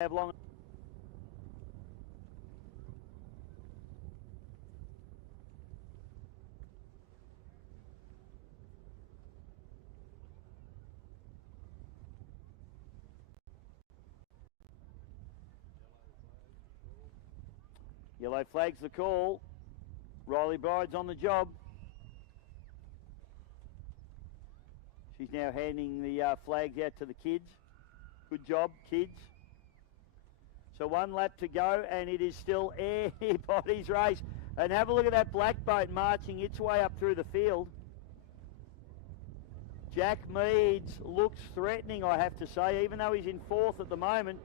have long. Yellow flag's the call. Riley Bride's on the job. She's now handing the flags out to the kids. Good job, kids. So 1 lap to go, and it is still anybody's race. And have a look at that black boat marching its way up through the field. Jack Meads looks threatening, I have to say, even though he's in 4th at the moment.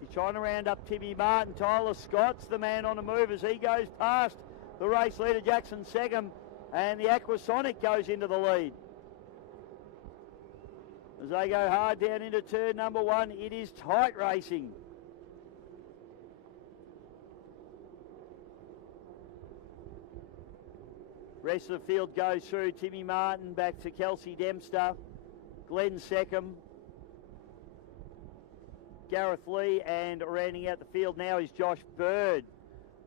He's trying to round up Timmy Martin. Tyler Scott's the man on the move as he goes past the race leader, Jackson Seckham, and the Aquasonic goes into the lead. As they go hard down into turn number 1, it is tight racing. Rest of the field goes through. Timmy Martin back to Kelsey Dempster, Glenn Seckham, Gareth Lee, and rounding out the field now is Josh Bird.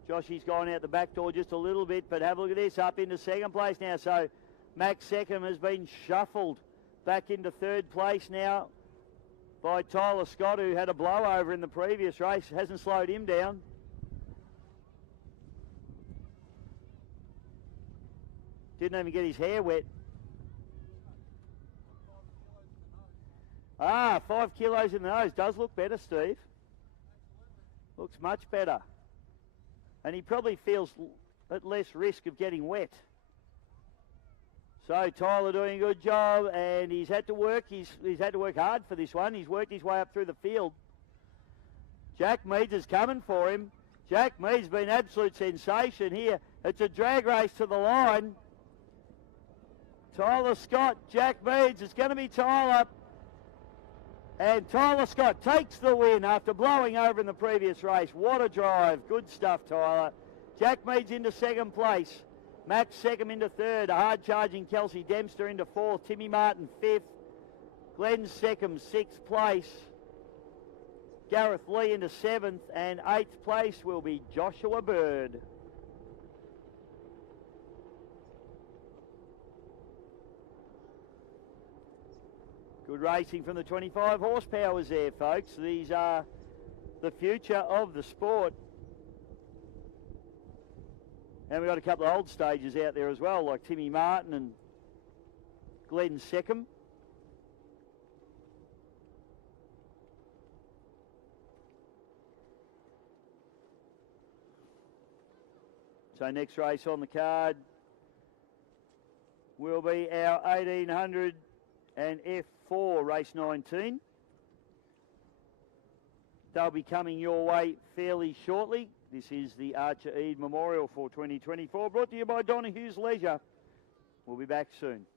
Joshy's gone out the back door just a little bit, but have a look at this, up into 2nd place now. So Max Seckham has been shuffled back into 3rd place now by Tyler Scott, who had a blowover in the previous race. Hasn't slowed him down. Didn't even get his hair wet. 5 kilos in the nose. Does look better, Steve. Looks much better. And he probably feels at less risk of getting wet. So Tyler doing a good job, and he's had to work. He's had to work hard for this one. He's worked his way up through the field. Jack Meads is coming for him. Jack Meads has been an absolute sensation here. It's a drag race to the line. Tyler Scott, Jack Meads. It's going to be Tyler. And Tyler Scott takes the win after blowing over in the previous race. What a drive. Good stuff, Tyler. Jack Meads into 2nd place. Max Seckham into 3rd. A hard-charging Kelsey Dempster into 4th. Timmy Martin 5th. Glenn Seckham 6th place. Gareth Lee into 7th. And 8th place will be Joshua Bird. Good racing from the 25 horsepowers there, folks. These are the future of the sport. And we've got a couple of old stages out there as well, like Timmy Martin and Glenn Seckham. So next race on the card will be our 1800 and F4 race 19. They'll be coming your way fairly shortly. This is the Archer Eade Memorial for 2024, brought to you by Donehue's Leisure. We'll be back soon.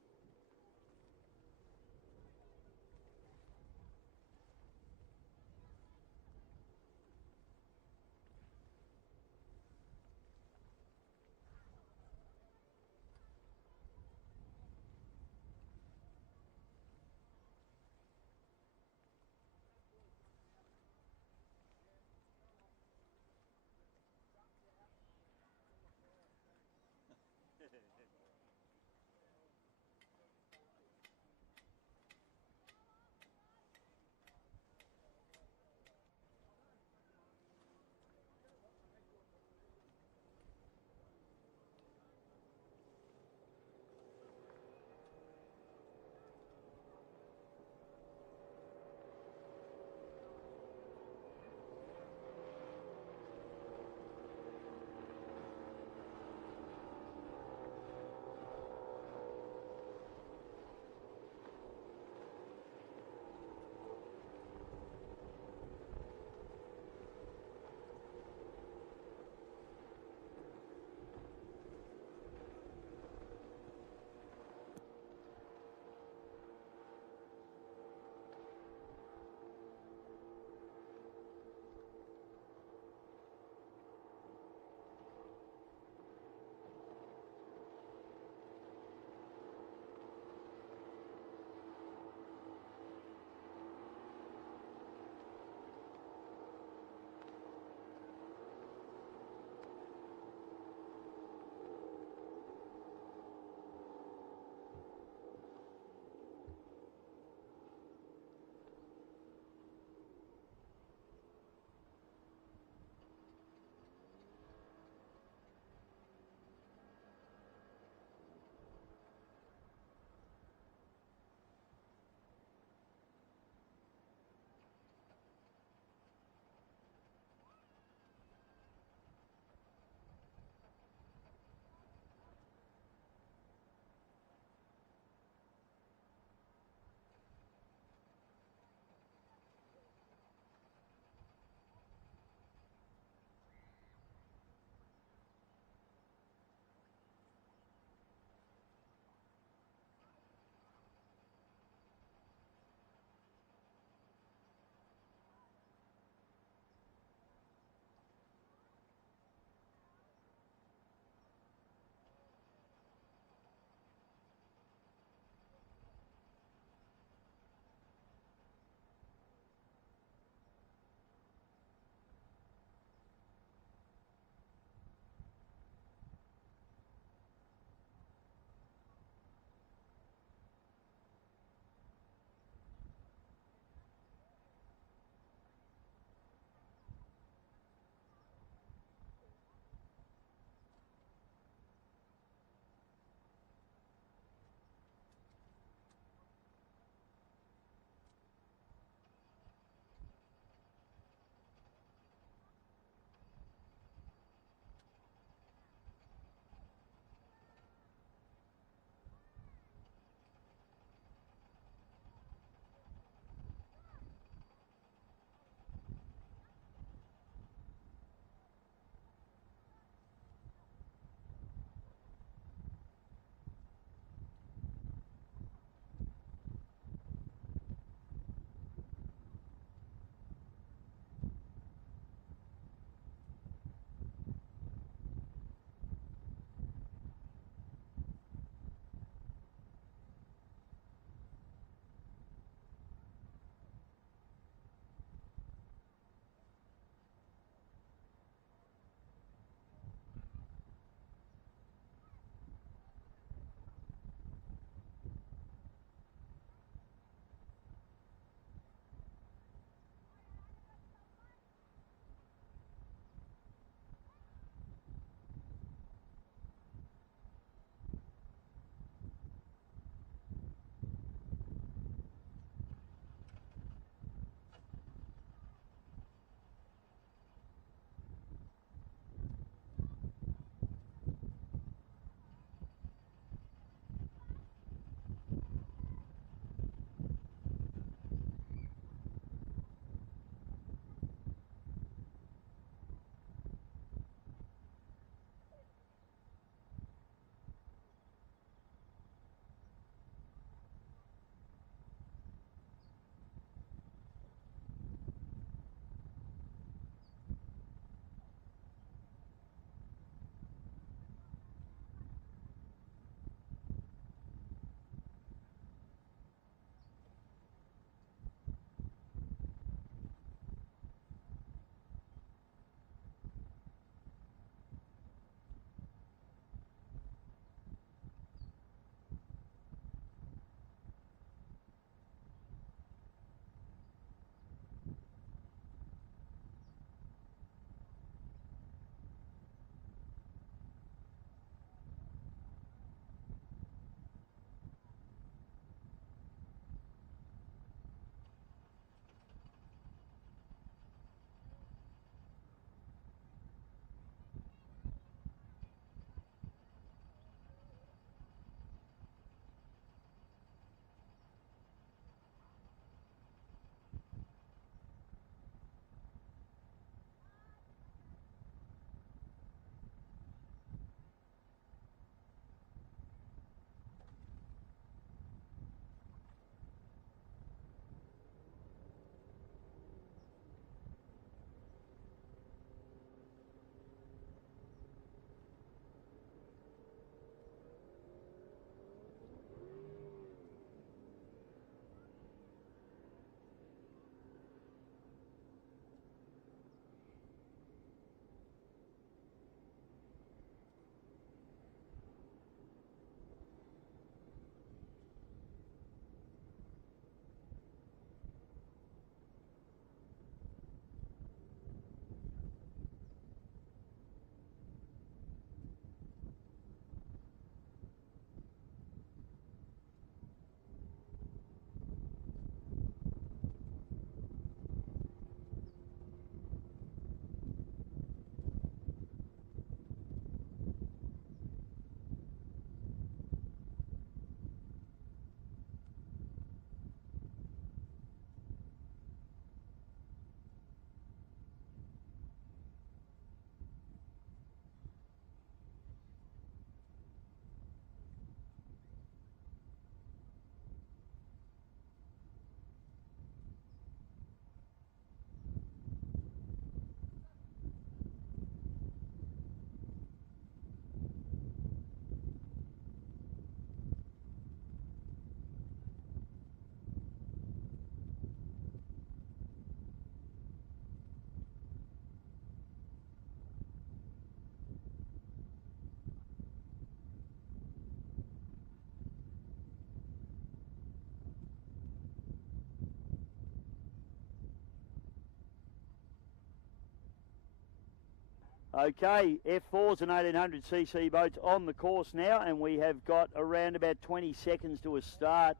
Okay, F4s and 1800cc boats on the course now, and we have got around about 20 seconds to a start.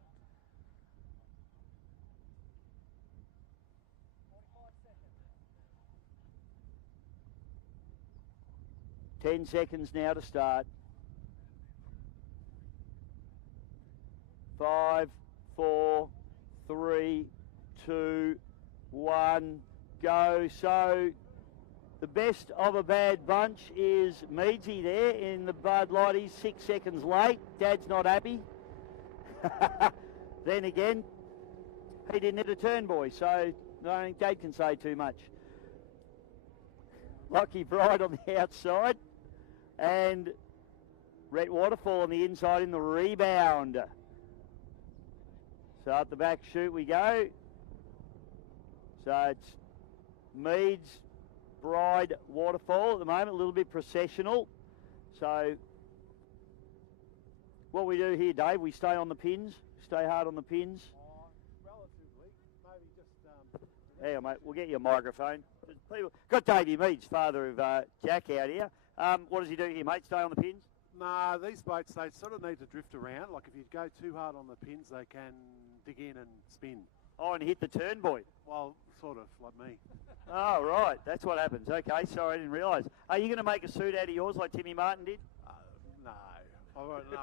10 seconds now to start. 5, 4, 3, 2, 1, go. So the best of a bad bunch is Meadsy there in the Bud Light. He's 6 seconds late. Dad's not happy. Then again, he didn't hit a turn, boy, so I don't think Dad can say too much. Lucky Bride on the outside, and Red Waterfall on the inside in the rebound. So up the back chute we go. So it's Meads, Bride, Waterfall at the moment, a little bit processional. So what we do here, Dave, we stay on the pins, stay hard on the pins. Relatively, maybe just... Hang on, mate, we'll get you a microphone. People, got Davey Meads, father of Jack, out here. What does he do here, mate? Stay on the pins? No, these boats, they sort of need to drift around. Like if you go too hard on the pins, they can dig in and spin. Oh, and hit the turn, boy. Well, sort of, like me. Oh, right. That's what happens. Okay, sorry, I didn't realise. Are you going to make a suit out of yours like Timmy Martin did? No. I won't, no.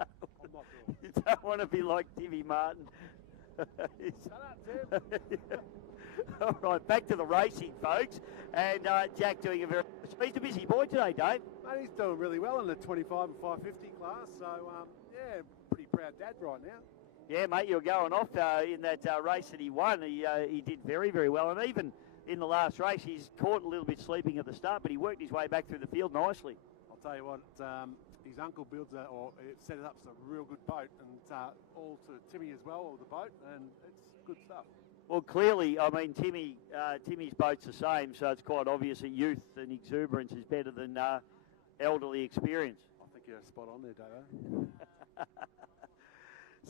I'm not doing it. You don't want to be like Timmy Martin. Shut up, Tim. All right, back to the racing, folks. And Jack doing a very... He's a busy boy today, Dave. Mate, he's doing really well in the 25 and 550 class. So, yeah, pretty proud dad right now. Yeah, mate, you're going off in that race that he won. He did very, very well. And even in the last race, he's caught a little bit sleeping at the start, but he worked his way back through the field nicely. I'll tell you what, his uncle builds set it up as a real good boat, and all to Timmy as well, the boat, and it's good stuff. Well, clearly, I mean, Timmy's boat's the same, so it's quite obvious that youth and exuberance is better than elderly experience. I think you're spot on there, Davo.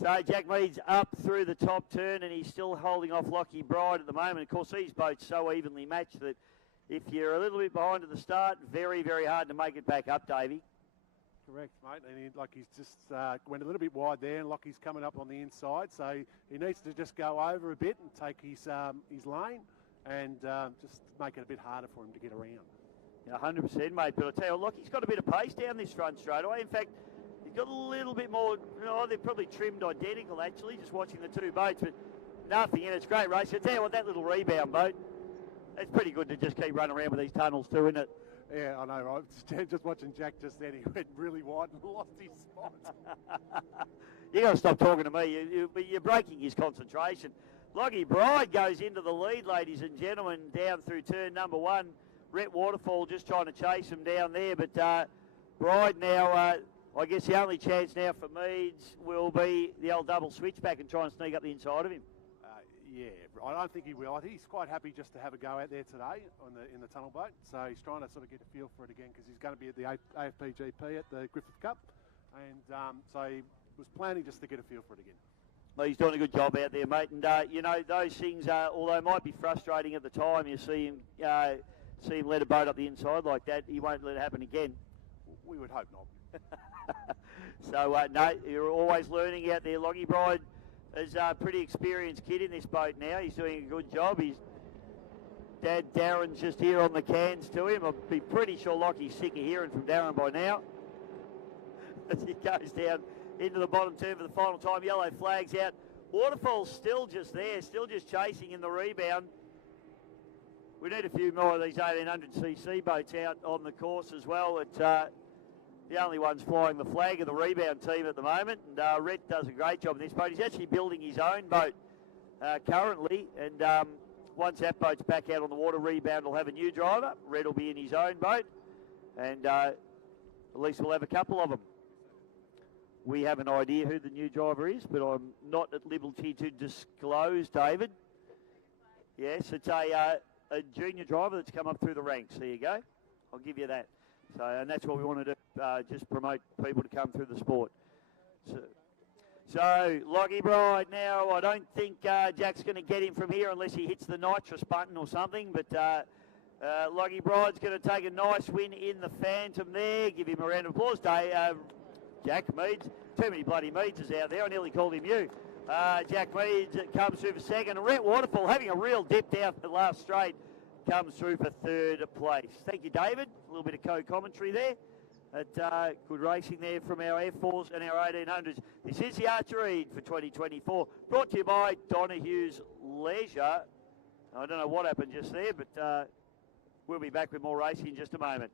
So Jack Meads up through the top turn, and he's still holding off Lucky Bride at the moment. Of course, these boats so evenly matched that if you're a little bit behind at the start, very, very hard to make it back up, Davey. Correct, mate. And he's just went a little bit wide there, and Lockie's coming up on the inside, so he needs to just go over a bit and take his lane, and just make it a bit harder for him to get around. Yeah, 100%, mate. But I tell you, Lockie's got a bit of pace down this front straightaway. In fact, he's got a little bit more. They're probably trimmed identical, actually, just watching the two boats, but nothing in. It's a great race. I tell you what, that little rebound boat, it's pretty good to just keep running around with these tunnels too, isn't it? Yeah, I know, right? Just watching Jack just then, he went really wide and lost his spot. You got to stop talking to me. You're breaking his concentration. Lucky Bride goes into the lead, ladies and gentlemen, down through turn number 1. Red Waterfall just trying to chase him down there, but Bride now, I guess the only chance now for Meads will be the old double switchback and try and sneak up the inside of him. Yeah, I don't think he will. I think he's quite happy just to have a go out there today in the tunnel boat. So he's trying to sort of get a feel for it again, because he's going to be at the AFPGP at the Griffith Cup. And so he was planning just to get a feel for it again. Well, he's doing a good job out there, mate. And, you know, those things, although it might be frustrating at the time, you see him let a boat up the inside like that, he won't let it happen again. We would hope not. So, no, you're always learning out there. Loggy Bride is a pretty experienced kid in this boat now. He's doing a good job. His dad, Darren's just here on the cans to him. I'll be pretty sure Lockie's sick of hearing from Darren by now. As he goes down into the bottom turn for the final time. Yellow flag's out. Waterfall's still just there, still just chasing in the rebound. We need a few more of these 1800cc boats out on the course as well. It's the only one's flying the flag of the rebound team at the moment, and Red does a great job in this boat. He's actually building his own boat currently, and once that boat's back out on the water, rebound will have a new driver. Red will be in his own boat, and at least we'll have a couple of them. We have an idea who the new driver is, but I'm not at liberty to disclose, David. Yes, it's a junior driver that's come up through the ranks. There you go. I'll give you that. So, and that's what we want to do, just promote people to come through the sport. So Loggy Bride now, I don't think Jack's going to get him from here unless he hits the nitrous button or something, but Loggy Bride's going to take a nice win in the Phantom there. Give him a round of applause. Jack Meads. Too many bloody Meadses out there. I nearly called him you. Jack Meads comes through for second. Rhett Waterfall having a real dip down the last straight. Comes through for third place. Thank you, David. A little bit of co-commentary there. Good racing there from our F4s and our 1800s. This is the Archer Eade for 2024. Brought to you by Donehue's Leisure. I don't know what happened just there, but we'll be back with more racing in just a moment.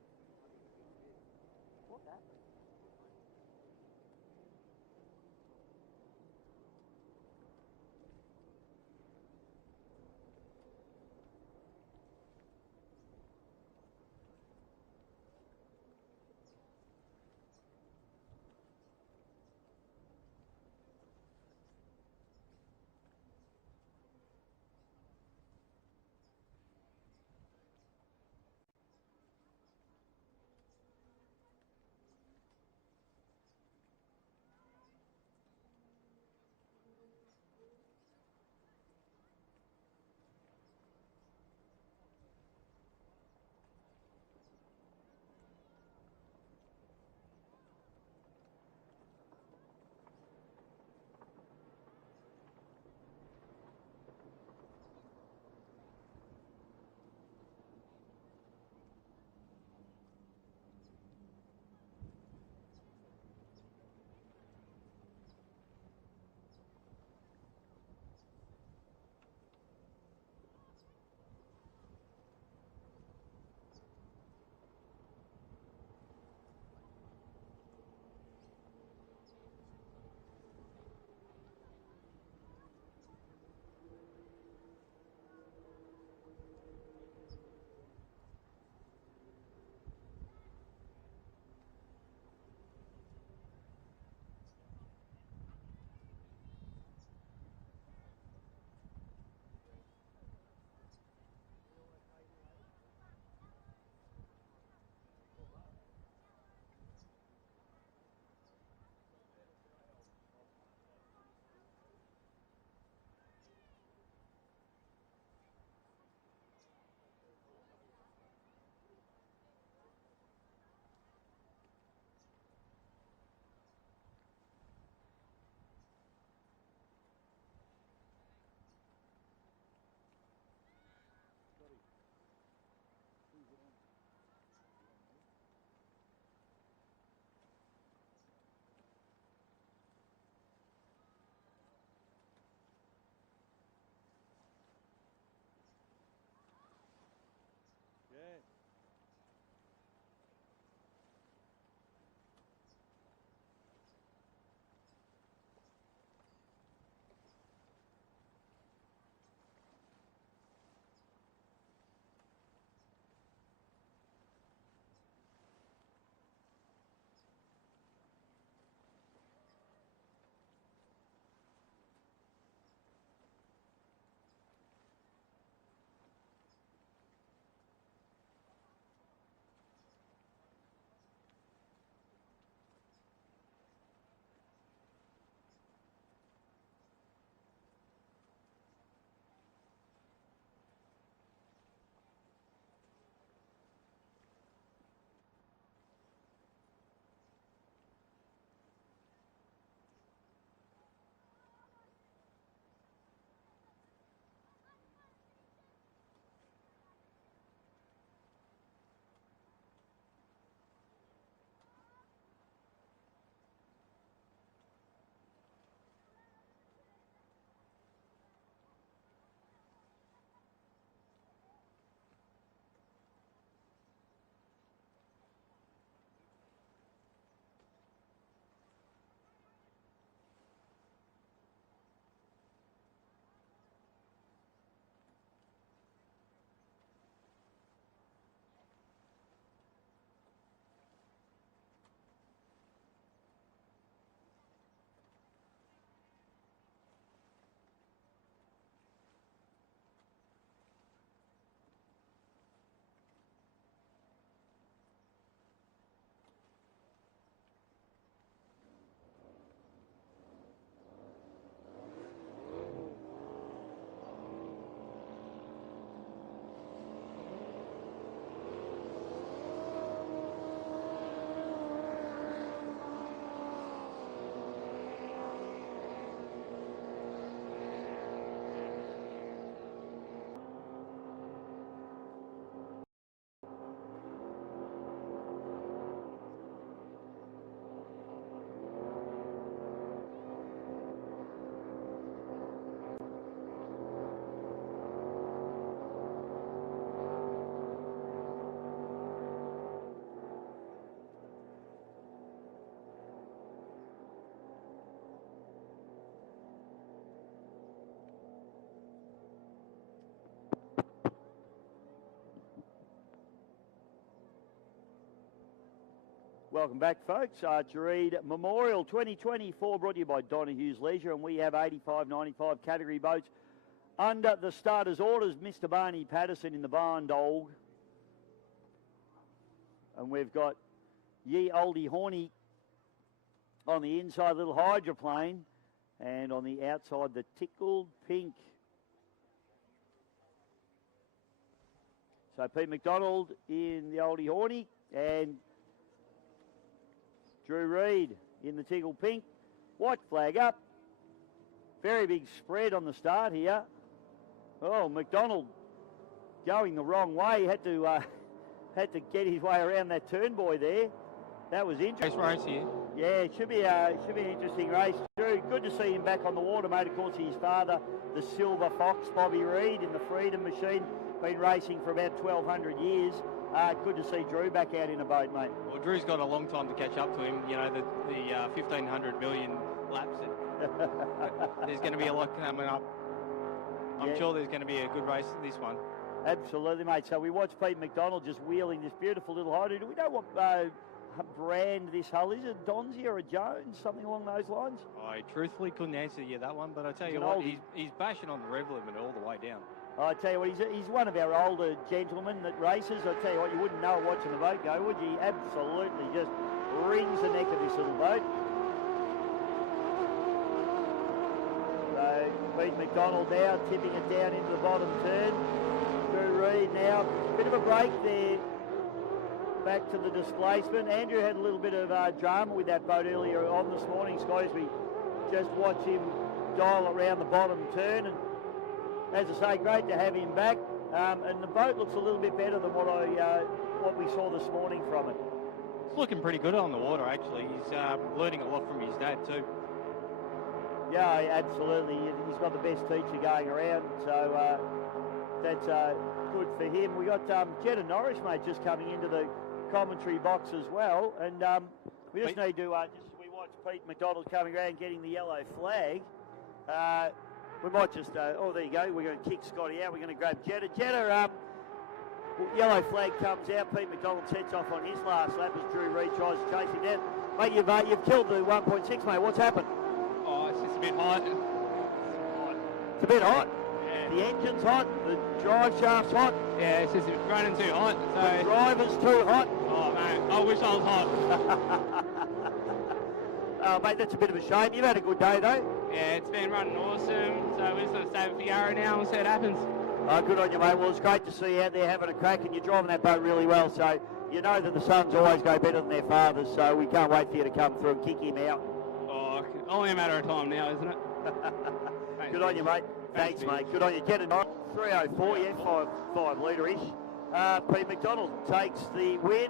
Welcome back, folks. Eade Memorial 2024 brought to you by Donehue's Leisure, and we have 85-95 category boats under the starters' orders. Mr. Barney Patterson in the barn dog. And we've got Ye Oldie Horny on the inside, little hydroplane, and on the outside, the Tickled Pink. So Pete McDonald in the Oldie Horny, and Drew Reid in the Tickled Pink. White flag up. Very big spread on the start here. Oh, McDonald going the wrong way. Had to get his way around that turn boy there. That was interesting. Race here. Yeah, it should be an interesting race. Drew, good to see him back on the water, mate. Of course, his father, the Silver Fox, Bobby Reid, in the Freedom Machine, been racing for about 1,200 years. Good to see Drew back out in a boat, mate. Well, Drew's got a long time to catch up to him. You know, the 1,500 million laps. There's going to be a lot coming up. I'm sure there's going to be a good race in this one. Absolutely, mate. So we watched Pete McDonald just wheeling this beautiful little Eide. Do we know what brand this hull is? A Donehue or a Jones? Something along those lines? I truthfully couldn't answer you that one, but I tell you what, he's bashing on the rev limit all the way down. I tell you what, he's one of our older gentlemen that races. I tell you what, you wouldn't know it watching the boat go, would you? He absolutely just wrings the neck of this little boat. So Pete McDonald now tipping it down into the bottom turn. Drew Reid now, bit of a break there. Back to the displacement. Andrew had a little bit of drama with that boat earlier on this morning, Scott, as we just watch him dial around the bottom turn. And as I say, great to have him back. And the boat looks a little bit better than what we saw this morning from it. It's looking pretty good on the water, actually. He's learning a lot from his dad, too. Yeah, absolutely. He's got the best teacher going around, so that's good for him. We got Jetta Norris, mate, just coming into the commentary box as well, and we just need to we watch Pete McDonald coming around getting the yellow flag. We might just oh, there you go, we're going to kick Scotty out. We're going to grab Jetta. Yellow flag comes out. Pete McDonald sets off on his last lap as Drew Reid tries to chase him down. Mate, you've killed the 1.6, mate. What's happened? Oh, it's just a bit hot. It's a bit hot. Yeah. The engine's hot, the drive shaft's hot. Yeah, it's just running too hot. So the driver's too hot. Oh, mate, I wish I was hot. Oh, mate, that's a bit of a shame. You've had a good day, though. Yeah, it's been running awesome. So we're just going to save it for Yarra now and we'll see what happens. Good on you, mate. Well, it's great to see you out there having a crack, and you're driving that boat really well. So you know that the sons always go better than their fathers, so we can't wait for you to come through and kick him out. Oh, only a matter of time now, isn't it? Good on you, mate. Thanks, mate. Good on you. Get it on. 304, yeah, 5 litre-ish. Pete McDonald takes the win.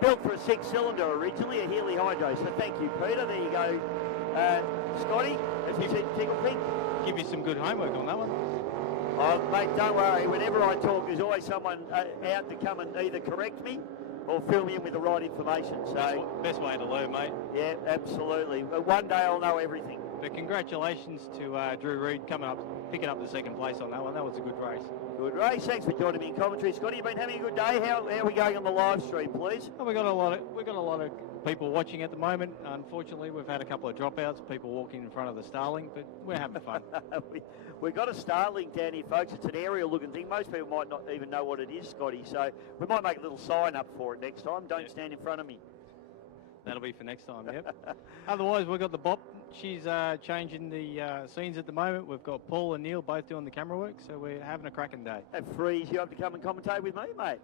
Built for a 6-cylinder originally, a Healy Hydro. So thank you, Peter. There you go. Scotty, as you said, Tickle Pink. Give you some good homework on that one. Oh, mate, don't worry. Whenever I talk, there's always someone out to come and either correct me or fill me in with the right information. So best way to learn, mate. Yeah, absolutely. But one day I'll know everything. But congratulations to Drew Reid picking up the second place on that one. That was a good race. Good race. Thanks for joining me in commentary, Scotty. You've been having a good day. How are we going on the live stream, please? Well, we've got a lot of people watching at the moment. Unfortunately, we've had a couple of dropouts, people walking in front of the Starling, but we're having fun. We've got a Starling down here, folks. It's an aerial-looking thing. Most people might not even know what it is, Scotty, so we might make a little sign up for it next time. Don't stand in front of me. That'll be for next time, yep. Otherwise, we've got the Bop. She's changing the scenes at the moment. We've got Paul and Neil both doing the camera work, so we're having a cracking day. That frees you up to come and commentate with me, mate.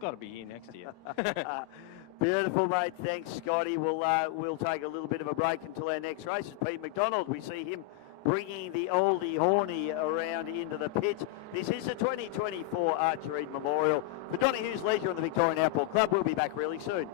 Got to be here next year. Beautiful, mate. Thanks, Scotty. We'll take a little bit of a break until our next race. It's Pete McDonald. We see him bringing the Oldie Horny around into the pits. This is the 2024 Eade Memorial for Donehue's Leisure and the Victorian Outboard Club. We'll be back really soon.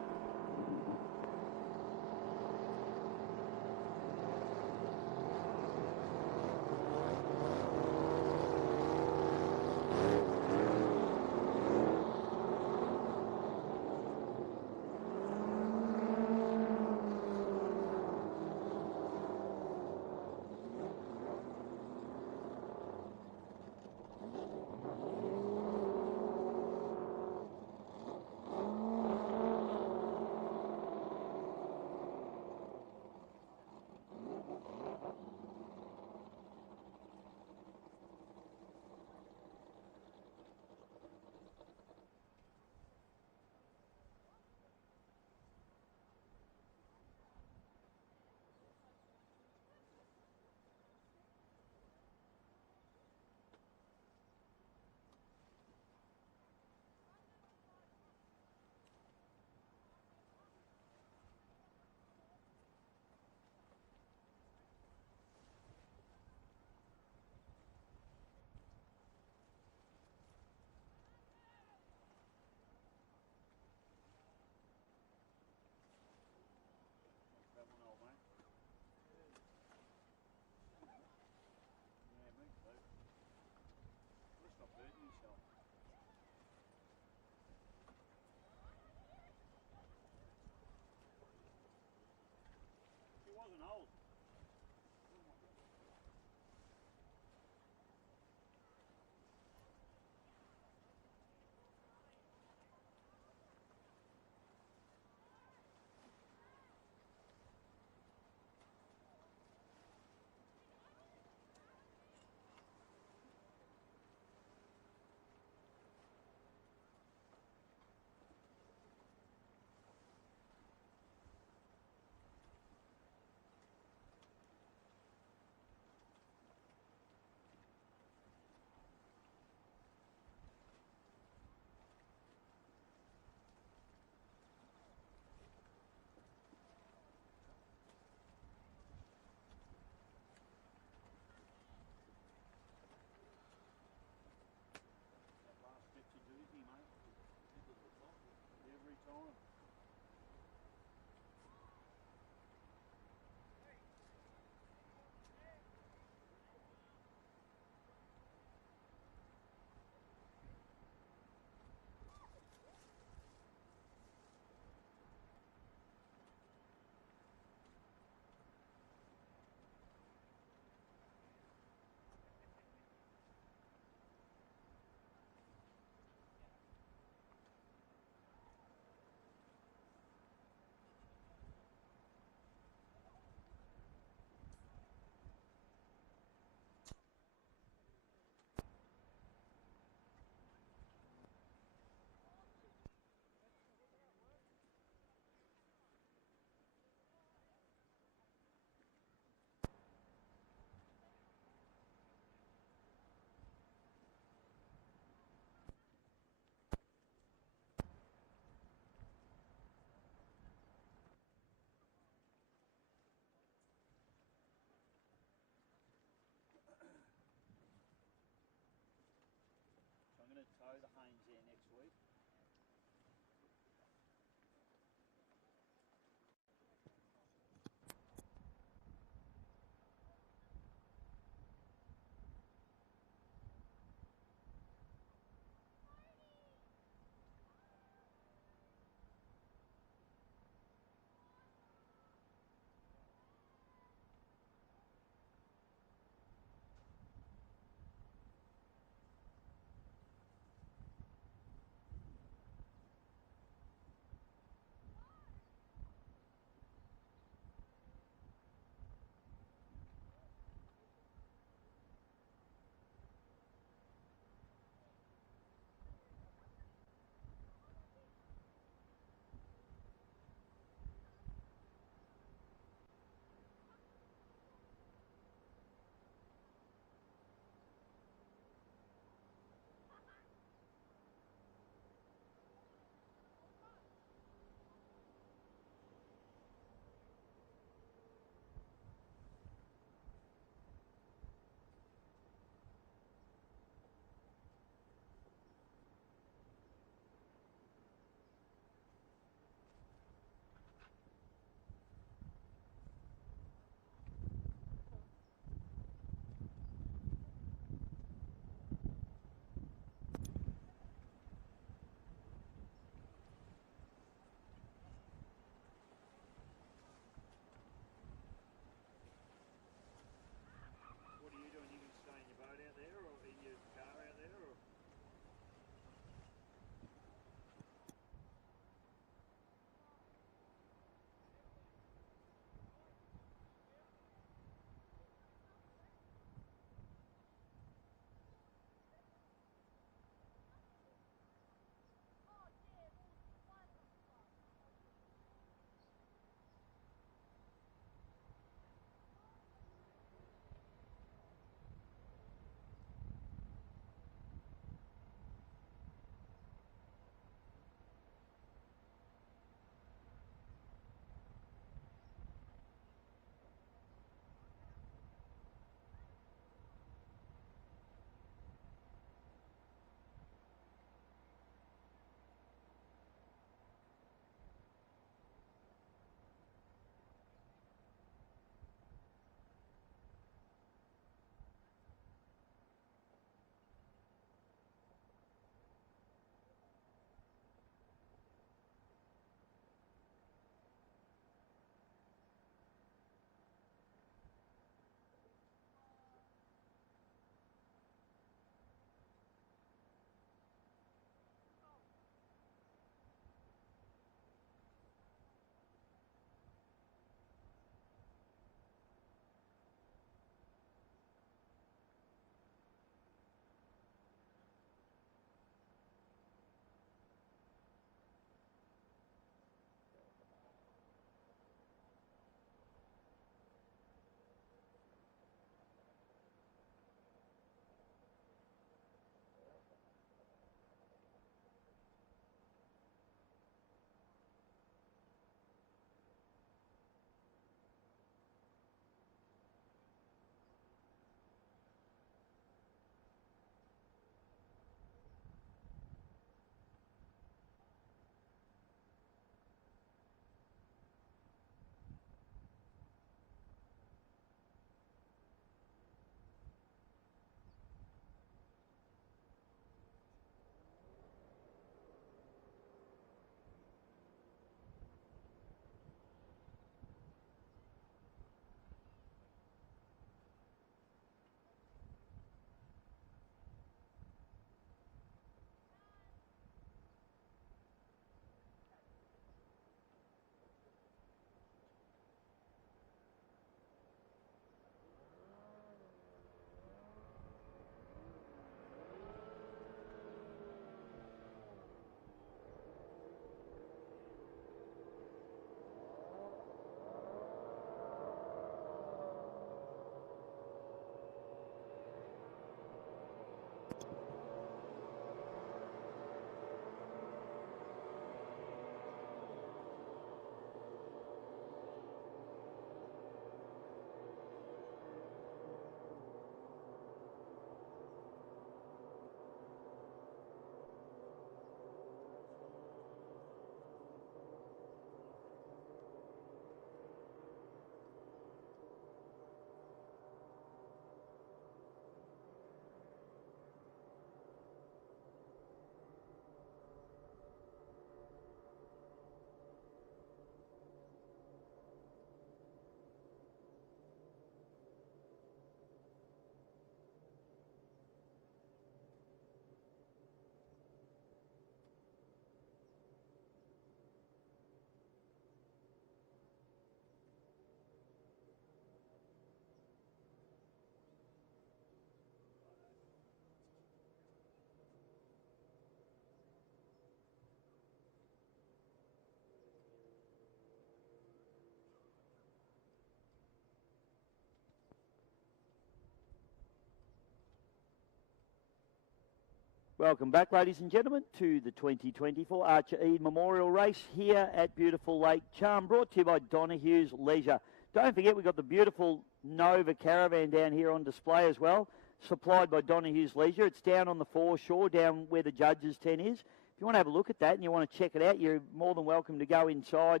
Welcome back, ladies and gentlemen, to the 2024 Archer Eade Memorial Race here at beautiful Lake Charm, brought to you by Donehue's Leisure. Don't forget, we've got the beautiful Nova Caravan down here on display as well, supplied by Donehue's Leisure. It's down on the foreshore, down where the Judges' tent is. If you want to have a look at that and you want to check it out, you're more than welcome to go inside,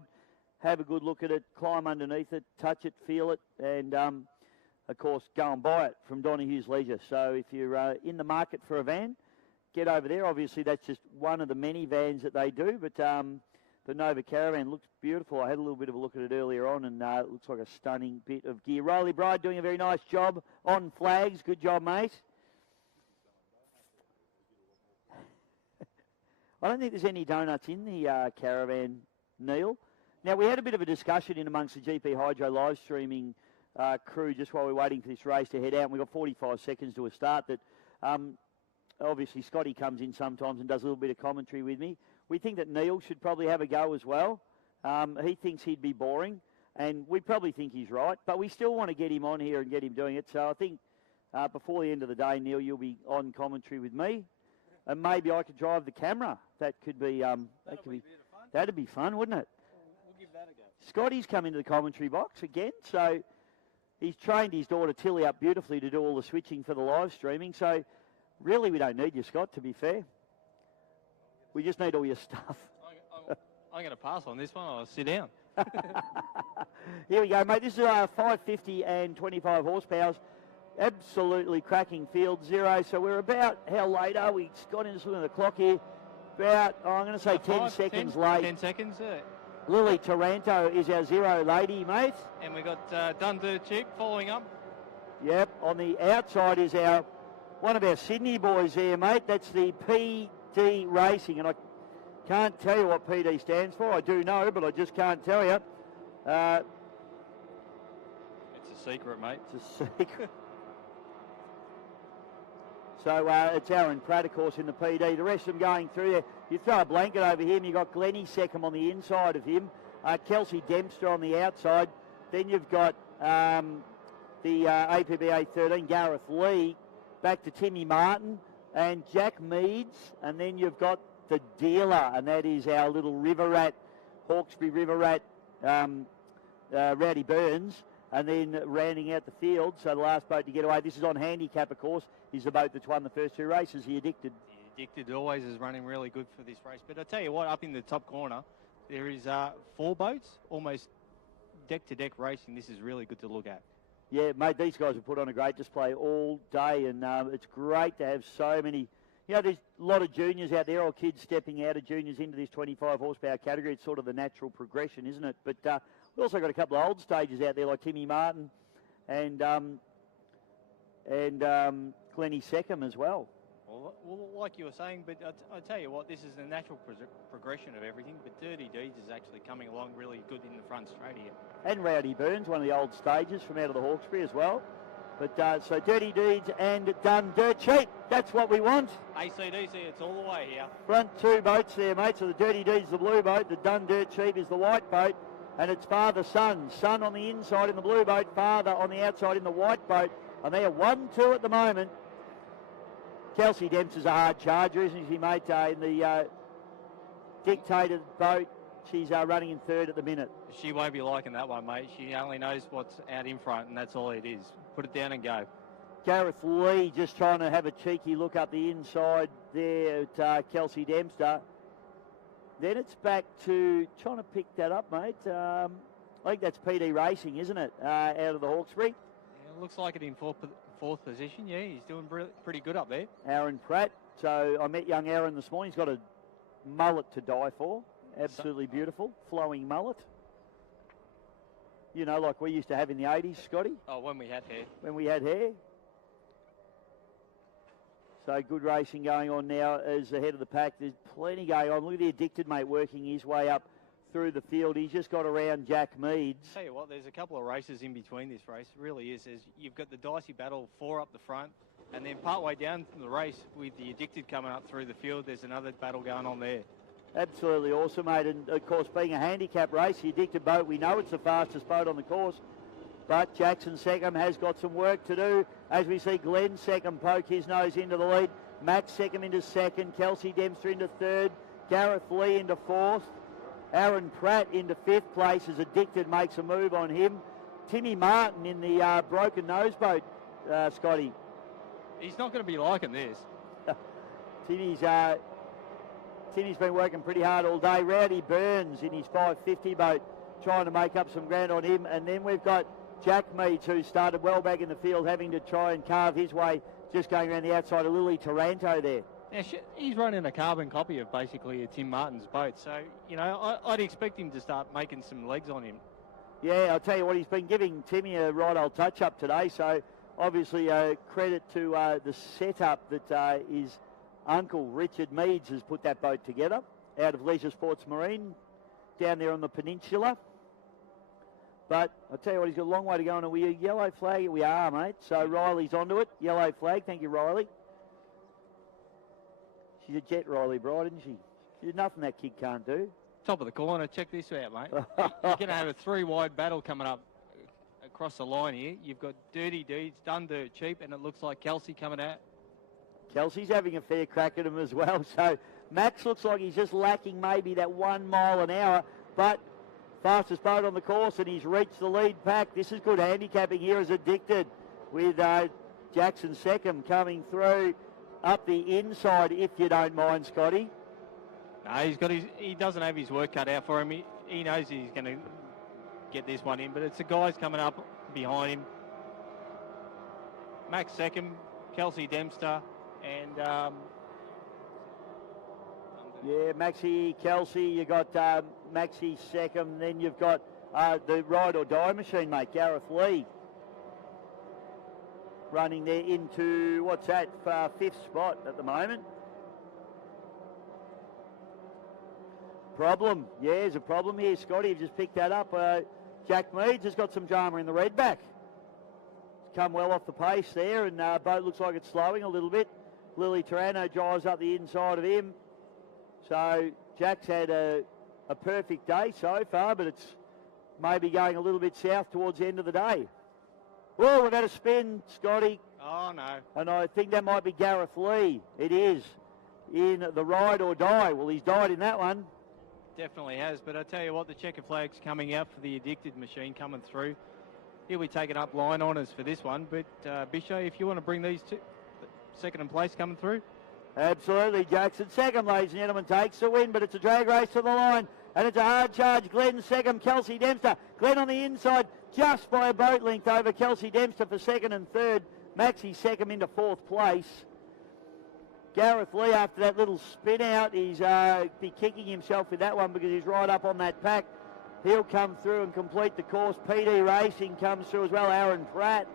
have a good look at it, climb underneath it, touch it, feel it, and, of course, go and buy it from Donehue's Leisure. So if you're in the market for a van, get over there. Obviously, that's just one of the many vans that they do, but the Nova Caravan looks beautiful. I had a little bit of a look at it earlier on, and it looks like a stunning bit of gear. Riley Bride doing a very nice job on flags. Good job, mate. I don't think there's any donuts in the caravan, Neil. Now, we had a bit of a discussion in amongst the GP Hydro live streaming crew just while we were waiting for this race to head out, and we've got 45 seconds to a start that... obviously, Scotty comes in sometimes and does a little bit of commentary with me. We think that Neil should probably have a go as well. He thinks he'd be boring, and we probably think he's right, but we still want to get him on here and get him doing it. So I think before the end of the day, Neil, you'll be on commentary with me, and maybe I could drive the camera. That could be that'd be fun, wouldn't it? We'll give that a go. Scotty's come into the commentary box again, so he's trained his daughter Tilly up beautifully to do all the switching for the live streaming. So really, we don't need you, Scott, to be fair. We just need all your stuff. I'm going to pass on this one. I'll sit down. Here we go, mate. This is 550 and 25 horsepower. Absolutely cracking field, zero. So we're about, how late are we? Scott, just looking at the clock here. About, I'm going to say 10 seconds late. 10 seconds. Lily Taranto is our zero lady, mate. And we've got Donehue Cheap following up. Yep, on the outside is one of our Sydney boys there, mate. That's the PD Racing, and I can't tell you what PD stands for. I do know, but I just can't tell you. It's a secret, mate. It's a secret. So it's Aaron Pratt, of course, in the PD. The rest of them going through there. You throw a blanket over him, you've got Glennie Seckham on the inside of him, Kelsey Dempster on the outside. Then you've got the APBA 13, Gareth Lee, back to Timmy Martin and Jack Meads, and then you've got the dealer, and that is our little river rat, Hawkesbury river rat, Rowdy Burns, and then rounding out the field. So the last boat to get away, this is on handicap, of course, is the boat that's won the first two races, the Addicted. The Addicted always is running really good for this race. But I tell you what, up in the top corner, there is 4 boats, almost deck-to-deck racing. This is really good to look at. Yeah, mate, these guys have put on a great display all day, and it's great to have so many. You know, there's a lot of juniors out there, or kids stepping out of juniors into this 25 horsepower category. It's sort of the natural progression, isn't it? But we've also got a couple of old stages out there, like Timmy Martin and Glennie Seckham as well. Well, like you were saying, but I tell you what, this is the natural progression of everything, but Dirty Deeds is actually coming along really good in the front straight here. And Rowdy Burns, one of the old stages from out of the Hawkesbury as well. But so Dirty Deeds and Done Dirt Cheap, that's what we want. ACDC, it's all the way here. Front 2 boats there, mate. So the Dirty Deeds, the blue boat, the Done Dirt Cheap is the white boat, and it's father-son. Son on the inside in the blue boat, father on the outside in the white boat. And they are 1-2 at the moment. Kelsey Dempster's a hard charger, isn't she, mate? In the dictated boat, she's running in third at the minute. She won't be liking that one, mate. She only knows what's out in front, and that's all it is. Put it down and go. Gareth Lee just trying to have a cheeky look up the inside there at Kelsey Dempster. Then it's back to trying to pick that up, mate. I think that's PD Racing, isn't it, out of the Hawkesbury? Yeah, looks like it in fourth position. Yeah, he's doing pretty good up there. Aaron Pratt. So I met young Aaron this morning. He's got a mullet to die for. Absolutely beautiful, flowing mullet. You know, like we used to have in the 80s, Scotty. Oh, when we had hair. When we had hair. So good racing going on now as the head of the pack. There's plenty going on. Look at the Addicted, mate, working his way up through the field. He's just got around Jack Meads. Tell you what, there's a couple of races in between this race. It really is. You've got the dicey battle, 4 up the front, and then partway down the race with the Addicted coming up through the field, there's another battle going on there. Absolutely awesome, mate. And, of course, being a handicap race, the Addicted boat, we know it's the fastest boat on the course. But Jackson Seckham has got some work to do. As we see Glenn Seckham poke his nose into the lead. Max second into second. Kelsey Dempster into third. Gareth Lee into fourth. Aaron Pratt into fifth place as Addicted makes a move on him. Timmy Martin in the broken nose boat, Scotty. He's not going to be liking this. Timmy's been working pretty hard all day. Rowdy Burns in his 550 boat trying to make up some ground on him. And then we've got Jack Meads, who started well back in the field, having to try and carve his way, just going around the outside of Lily Taranto there. Yeah, he's running a carbon copy of basically a Tim Martin's boat. So, you know, I'd expect him to start making some legs on him. Yeah, I'll tell you what, he's been giving Timmy a right old touch-up today. So, obviously, credit to the setup that his uncle, Richard Meads, has put that boat together out of Leisure Sports Marine down there on the peninsula. But I'll tell you what, he's got a long way to go on. Are we a yellow flag? We are, mate. So Riley's onto it. Yellow flag. Thank you, Riley. She's a jet, Riley Bright, isn't she? There's nothing that kid can't do. Top of the corner. Check this out, mate. You're going to have a three-wide battle coming up across the line here. You've got Dirty Deeds, Done Dirt Cheap, and it looks like Kelsey coming out. Kelsey's having a fair crack at him as well. So Max looks like he's just lacking maybe that 1 mile an hour, but fastest boat on the course, and he's reached the lead pack. This is good handicapping here as Addicted with Jackson Seckham coming through up the inside, if you don't mind, Scotty. No, he doesn't have his work cut out for him. He knows he's going to get this one in, but it's the guys coming up behind him. Max Seckham, Kelsey Dempster, and yeah, Maxie, Kelsey, you got Maxie Seckham, then you've got the ride or die machine, mate, Gareth Lee. Running there into, what's that, fifth spot at the moment. Problem, yeah, there's a problem here, Scotty, you've just picked that up. Jack Meads has got some drama in the red back. It's come well off the pace there, and boat looks like it's slowing a little bit. Lily Taranto drives up the inside of him. So Jack's had a perfect day so far, but it's maybe going a little bit south towards the end of the day. Oh, we've had a spin, Scotty. Oh, no. And I think that might be Gareth Lee. It is in the ride or die. Well, he's died in that one. Definitely has, but I tell you what, the checker flag's coming out for the Addicted machine coming through. He'll be taking up line honours for this one, but Bisho, if you want to bring these two, second in place coming through. Absolutely, Jackson. Second, ladies and gentlemen, takes the win, but it's a drag race to the line, and it's a hard charge. Glenn second, Kelsey Dempster. Glenn on the inside, just by a boat length over Kelsey Dempster for second and third. Maxie Seckham into fourth place. Gareth Lee, after that little spin out, he's be kicking himself with that one because he's right up on that pack. He'll come through and complete the course. PD Racing comes through as well, Aaron Pratt.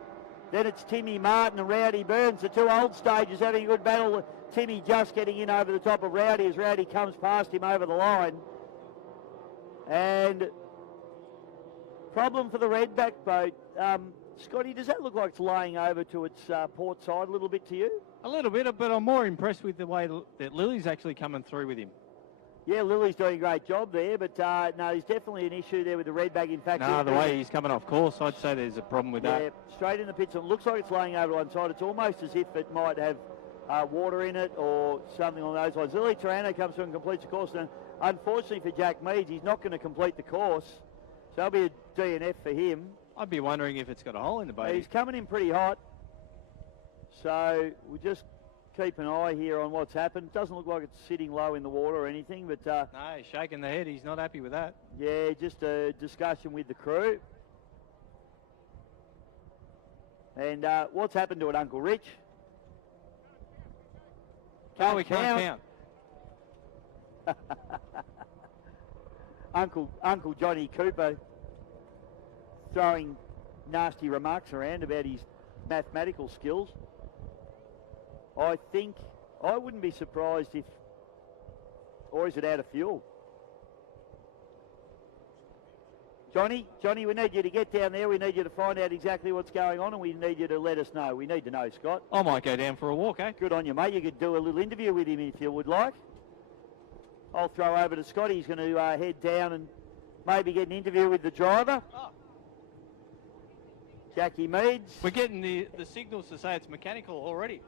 Then it's Timmy Martin and Rowdy Burns, the two old stages having a good battle. Timmy just getting in over the top of Rowdy as Rowdy comes past him over the line. And problem for the redback boat. Scotty, does that look like it's laying over to its port side a little bit to you? A little bit, but I'm more impressed with the way that Lily's actually coming through with him. Yeah, Lily's doing a great job there, but no, there's definitely an issue there with the redback. In fact, no, the way he's coming off course, I'd say there's a problem with that. Yeah, straight in the pits. It looks like it's laying over one side. It's almost as if it might have water in it or something along those lines. Lily Taranto comes through and completes the course, and unfortunately for Jack Meads, he's not going to complete the course, so that'll be a DNF for him. I'd be wondering if it's got a hole in the boat. He's coming in pretty hot, so we'll just keep an eye here on what's happened. Doesn't look like it's sitting low in the water or anything, but no, he's shaking the head. He's not happy with that. Yeah, just a discussion with the crew. And what's happened to it, Uncle Rich? We can't count. Uncle Johnny Cooper throwing nasty remarks around about his mathematical skills. I think I wouldn't be surprised if, or is it out of fuel? Johnny, we need you to get down there. We need you to find out exactly what's going on, and we need you to let us know. We need to know, Scott. I might go down for a walk, eh? Good on you, mate. You could do a little interview with him if you would like. I'll throw over to Scotty. He's going to head down and maybe get an interview with the driver. Oh. Jackie Meads. We're getting the signals to say it's mechanical already.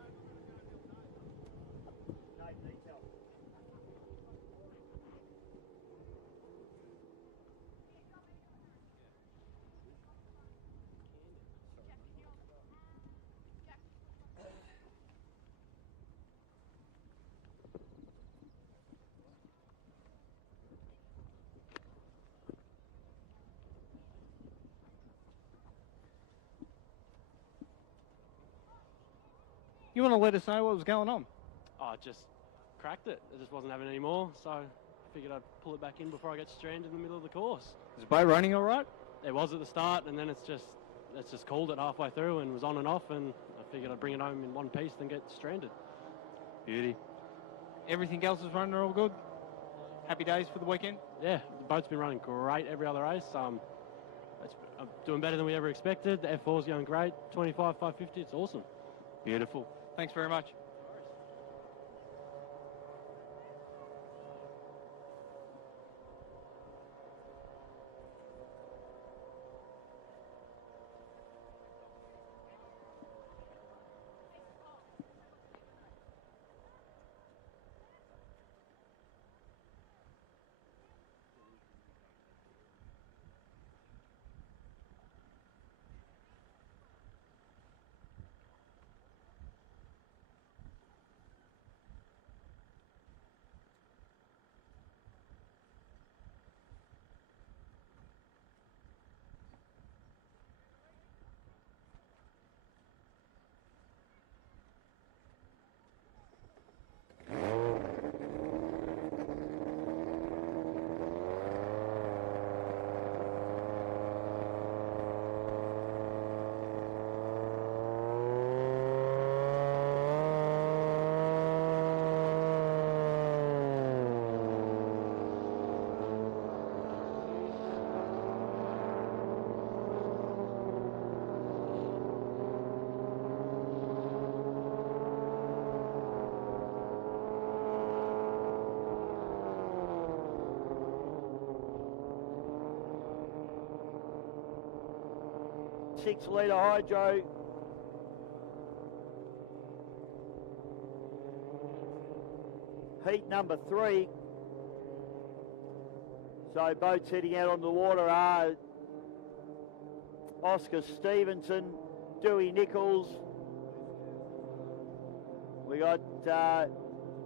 You want to let us know what was going on? I just cracked it. It just wasn't having any more, so I figured I'd pull it back in before I get stranded in the middle of the course. Is the boat running all right? It was at the start, and then it's just cooled it halfway through and was on and off, and I figured I'd bring it home in one piece than get stranded. Beauty. Everything else is running all good? Happy days for the weekend? Yeah, the boat's been running great every other race. I'm doing better than we ever expected. The F4's going great. 25, 550, it's awesome. Beautiful. Thanks very much. 6 litre hydro. Heat number 3. So boats heading out onto the water are Oscar Stevenson, Dewey Nichols. We got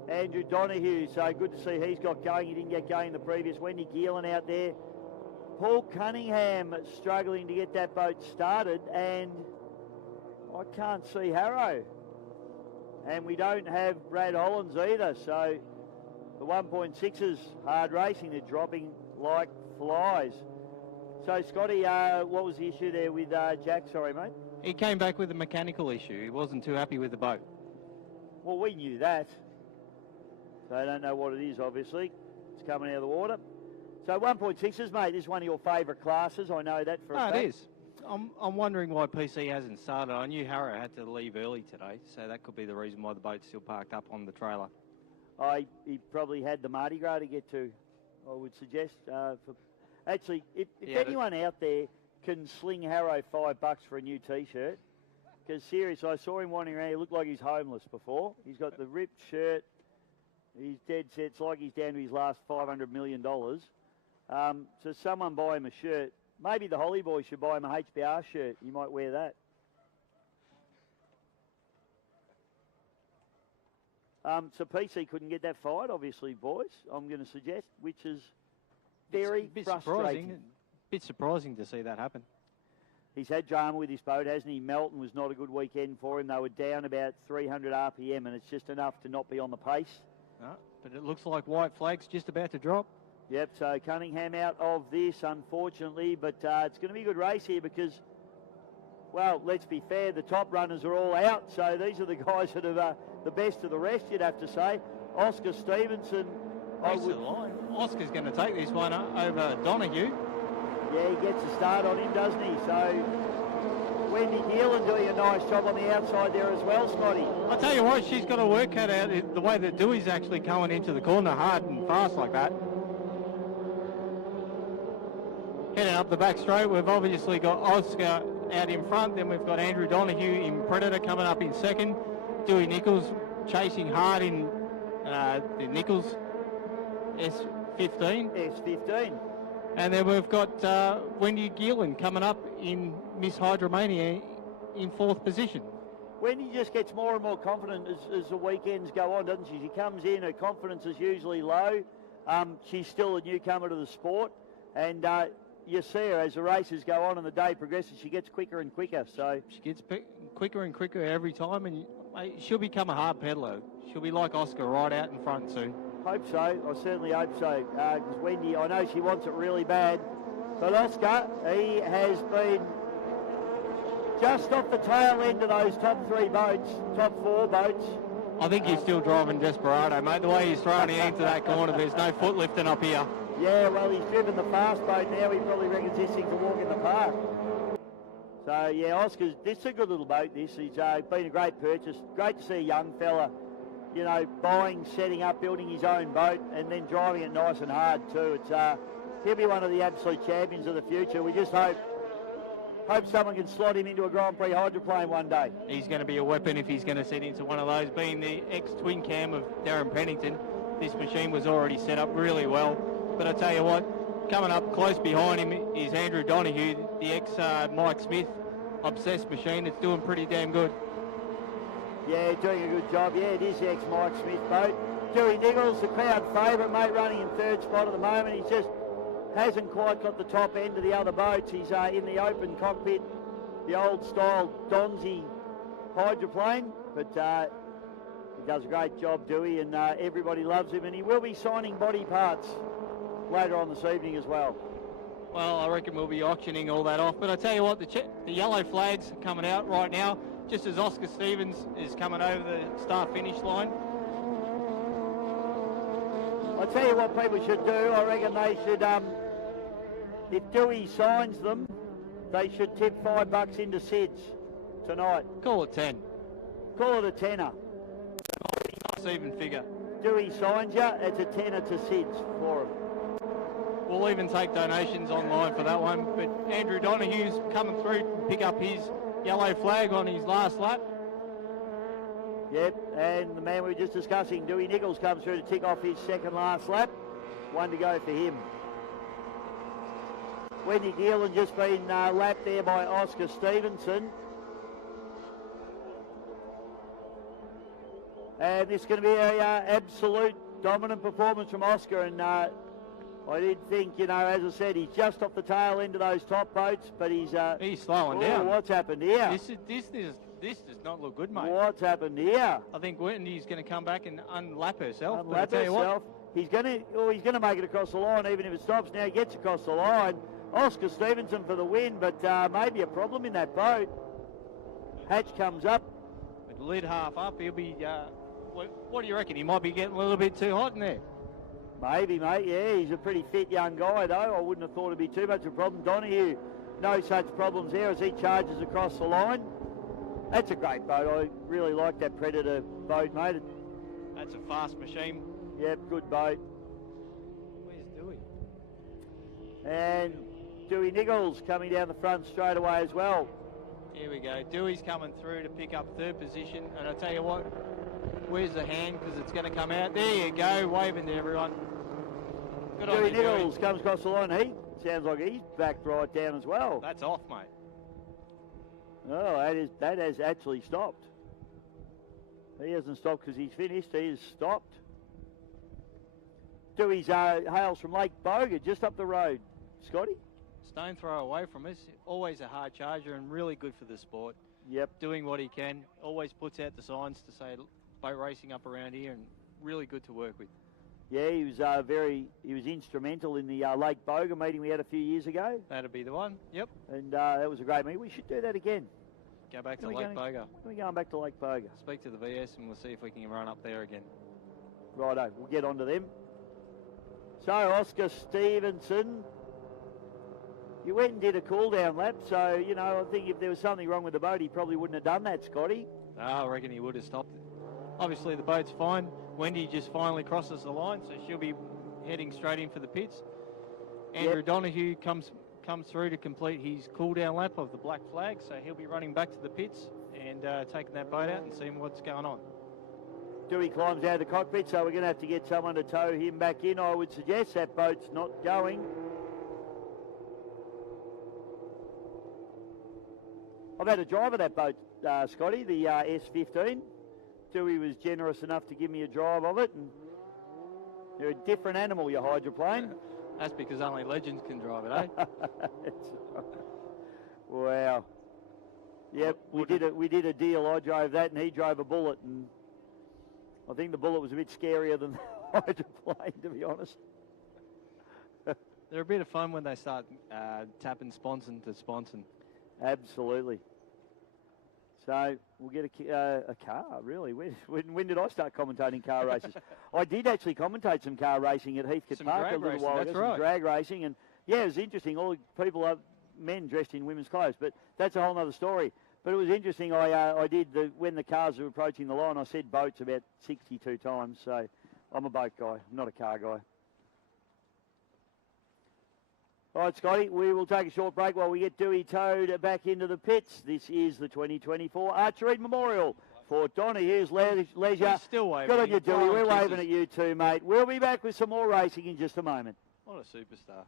Andrew Donehue, so good to see he's got going. He didn't get going the previous. Wendy Geelan out there. Paul Cunningham struggling to get that boat started, and I can't see Harrow. And we don't have Brad Hollins either, so the 1.6s hard racing, they're dropping like flies. So Scotty, what was the issue there with Jack? Sorry, mate. He came back with a mechanical issue. He wasn't too happy with the boat. Well, we knew that. So I don't know what it is, obviously. It's coming out of the water. So 1.6s, mate, this is one of your favourite classes. I know that for a fact. It is. I'm wondering why PC hasn't started. I knew Harrow had to leave early today, so that could be the reason why the boat's still parked up on the trailer. He probably had the Mardi Gras to get to, I would suggest. Actually, if anyone out there can sling Harrow $5 for a new T-shirt, because seriously, I saw him wandering around. He looked like he's homeless before. He's got the ripped shirt. He's dead set. It's like he's down to his last $500 million. So someone buy him a shirt. Maybe the Holly Boys should buy him a HBR shirt. He might wear that. So PC couldn't get that fired, obviously, boys, I'm going to suggest, which is very frustrating. Bit surprising to see that happen. He's had drama with his boat, hasn't he? Melton was not a good weekend for him. They were down about 300 RPM, and it's just enough to not be on the pace. No, but it looks like white flag's just about to drop. Yep, so Cunningham out of this, unfortunately, but it's going to be a good race here because, well, let's be fair, the top runners are all out, so these are the guys that are the best of the rest, you'd have to say. Oscar Stevenson. Oscar's going to take this one over Donehue. Yeah, he gets a start on him, doesn't he? So Wendy Geelan doing a nice job on the outside there as well, Scotty. I'll tell you what, she's got to work cut out the way that Dewey's actually coming into the corner hard and fast like that. Heading up the back straight, we've obviously got Oscar out in front, then we've got Andrew Donehue in Predator coming up in second. Dewey Nichols chasing hard in the Nichols S15. S15. And then we've got Wendy Geelan coming up in Miss Hydromania in fourth position. Wendy just gets more and more confident as the weekends go on, doesn't she? She comes in, her confidence is usually low. She's still a newcomer to the sport. And you see her as the races go on and the day progresses, she gets quicker and quicker. So she gets quicker and quicker every time. And Mate, she'll become a hard peddler. She'll be like Oscar right out in front soon. Hope so. I certainly hope so. Because Wendy, I know she wants it really bad. But Oscar, he has been just off the tail end of those top 3 boats, top 4 boats. I think he's still driving Desperado, mate. The way he's throwing it into that corner, there's no foot lifting up here. Yeah, well, he's driven the fast boat now. He probably reckons this thing's a walk in the park. So, yeah, Oscar's, this is a good little boat, this. He's been a great purchase. Great to see a young fella, you know, buying, setting up, building his own boat, and then driving it nice and hard too. It's he'll be one of the absolute champions of the future. We just hope someone can slot him into a Grand Prix hydroplane one day. He's going to be a weapon if he's going to set into one of those. Being the ex-twin cam of Darren Pennington, this machine was already set up really well. But I tell you what, coming up close behind him is Andrew Donehue, the ex-Mike Smith obsessed machine. It's doing pretty damn good. Yeah, doing a good job. Yeah, it is the ex-Mike Smith boat. Dewey Nichols, the crowd favourite, mate, running in 3rd spot at the moment. He just hasn't quite got the top end of the other boats. He's in the open cockpit, the old-style Donzi hydroplane. But he does a great job, Dewey, and everybody loves him. And he will be signing body parts later on this evening as well. Well, I reckon we'll be auctioning all that off. But I tell you what, the yellow flags are coming out right now, just as Oscar Stevens is coming over the start-finish line. I'll tell you what people should do. I reckon they should, if Dewey signs them, they should tip $5 into Sid's tonight. Call it 10. Call it a tenner. Nice even figure. Dewey signs you, it's a tenner to Sid's for him. We'll even take donations online for that one. But Andrew Donehue's coming through to pick up his yellow flag on his last lap. Yep, and the man we were just discussing, Dewey Nichols, comes through to tick off his second last lap. One to go for him. Wendy Gielan just been lapped there by Oscar Stevenson. And this is going to be an absolute dominant performance from Oscar. And I did think, you know, as I said, he's just off the tail end of those top boats, but he's slowing down. What's happened here? This does not look good, mate. What's happened here? I think Wendy's going to come back and unlap herself. Unlap herself. He's going to make it across the line, even if it stops. Now he gets across the line. Oscar Stevenson for the win, but maybe a problem in that boat. Hatch comes up. With the lid half up, he'll be. What do you reckon? He might be getting a little bit too hot in there. Maybe, mate. Yeah, he's a pretty fit young guy, though. I wouldn't have thought it'd be too much of a problem. Donehue, no such problems there as he charges across the line. That's a great boat. I really like that Predator boat, mate. That's a fast machine. Yep, good boat. Where's Dewey? And Dewey Nichols coming down the front straight away as well. Here we go. Dewey's coming through to pick up 3rd position. And I tell you what, where's the hand? Because it's going to come out. There you go, waving to everyone. Good on you, Dewey Nichols comes across the line. He sounds like he's backed right down as well. That's off, mate. Oh, that has actually stopped. He hasn't stopped because he's finished. He has stopped. Dewey's hails from Lake Boga, just up the road. Scotty? Stone throw away from us. Always a hard charger and really good for the sport. Yep. Doing what he can. Always puts out the signs to say boat racing up around here, and really good to work with. Yeah, he was instrumental in the Lake Boga meeting we had a few years ago. That'd be the one. Yep. And that was a great meeting. We should do that again. Go back to Lake Boga. We're going back to Lake Boga. Speak to the VS and we'll see if we can run up there again. Righto, we'll get on to them. So, Oscar Stevenson, you went and did a cool-down lap, so, you know, I think if there was something wrong with the boat, he probably wouldn't have done that, Scotty. No, I reckon he would have stopped it. Obviously, the boat's fine. Wendy just finally crosses the line, so she'll be heading straight in for the pits. Andrew Donehue comes through to complete his cool-down lap of the black flag, so he'll be running back to the pits and taking that boat out and seeing what's going on. Dewey climbs out of the cockpit, so we're going to have to get someone to tow him back in. I would suggest that boat's not going. I've had a drive of that boat, Scotty, the S15. Dewey was generous enough to give me a drive of it, and you're a different animal, your hydroplane. That's because only legends can drive it, eh? Wow. Yep, we did a deal. I drove that, and he drove a Bullet, and I think the Bullet was a bit scarier than the hydroplane, to be honest. They're a bit of fun when they start tapping sponson to sponson. Absolutely. So we'll get a car, really. When did I start commentating car races? I did actually commentate some car racing at Heathcote Park a little while ago. That's right. Some drag racing, and yeah, it was interesting. All the people are men dressed in women's clothes, but that's a whole other story. But it was interesting. I did when the cars were approaching the line. I said boats about 62 times. So I'm a boat guy. I'm not a car guy. All right, Scotty, we will take a short break while we get Dewey towed back into the pits. This is the 2024 Archery Memorial for Donehue's Leisure. We're still waving. Good on you, Dewey. We're waving at you too, mate. We'll be back with some more racing in just a moment. What a superstar.